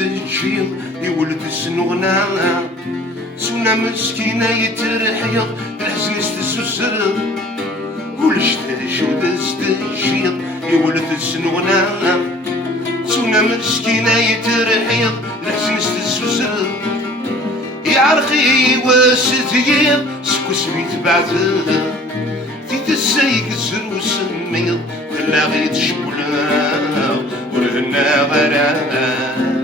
تجيض يولد السنغنا سونا مسكينة يترحيض الحزن يستسوسر ولشتاش وداز تجيض يولد السنغنا سونا مسكينة يترحيض الحزن يستسوسر يعرقي واسديض سكو سميت بعده تيتسايق الزر وسميض لا غيت شبولا ولهنا غرام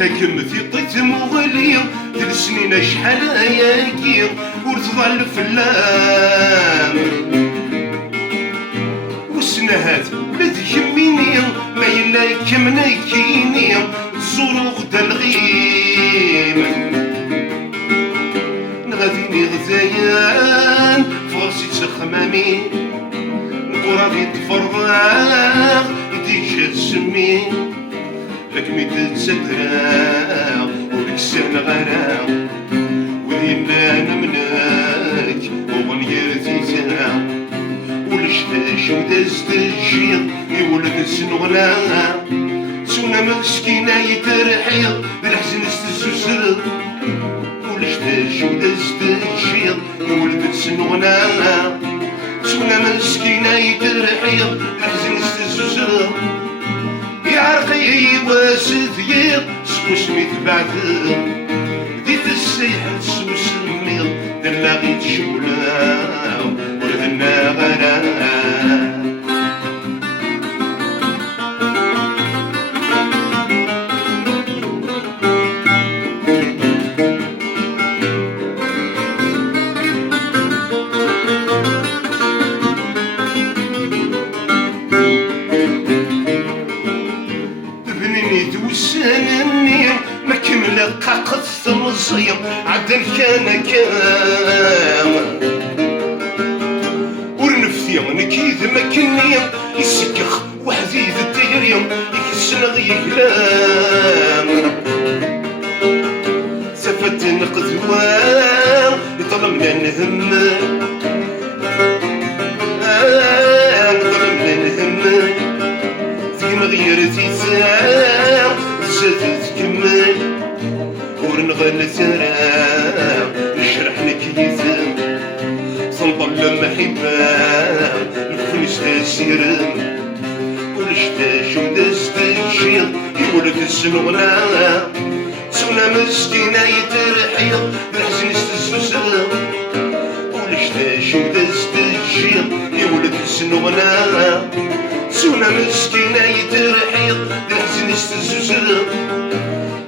هاكم في طيت مغليم ديال سنين شحال هياكي ورتظل فلام والسنهات لا تهميني ما يلا يكمنا كيني تزورو غدا الغيم نغاديني غزايان فرسي تخمامي نقرا تفرغ يديك تسمي لك ميت تسدرا ولكسان غرا وذيما نمناك وغنيرتي ترا ولشتاش وداز تجيض يولد السنغنا سونا مسكينة يترحيض بالحزن استسوسر ولشتاش وداز تجيض يولد السنغنا سونا مسكينة يترحيض بالحزن استسوسر يعرقي واسديض سكو سميت بعده ديت السيحة سوس الميض دلا غيت شولا ولدنا غرام دوسانني ما كمل قاقت ثمصيم عدل كان ورنفتي نكيد ما كني يسكخ وحدي ذا الديريم يكسنغ يكلام سفت نقذوان يطلمنا نهم نطلمنا نهم في مغيرتي سام زادت تكمل ورنغل ترى نشرح لك يزم صنبل محبة نفنش تسيرم ولشتاش وداز تجيض يولد السنغنا سونا مسكينة يترحيض بالحزن يستسوسر ولشتاش وداز تجيض يولد السنغنا سونا مسكينة يترحيض بالحزن يستسوسر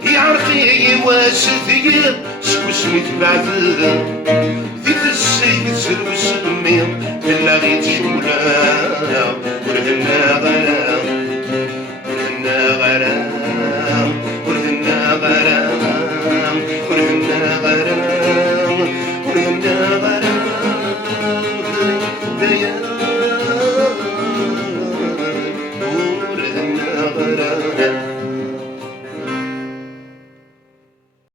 يعرقي واسديض سكو سميت بعده ديت السيد زر وسميض دلا غيت شولا ولهنا غرام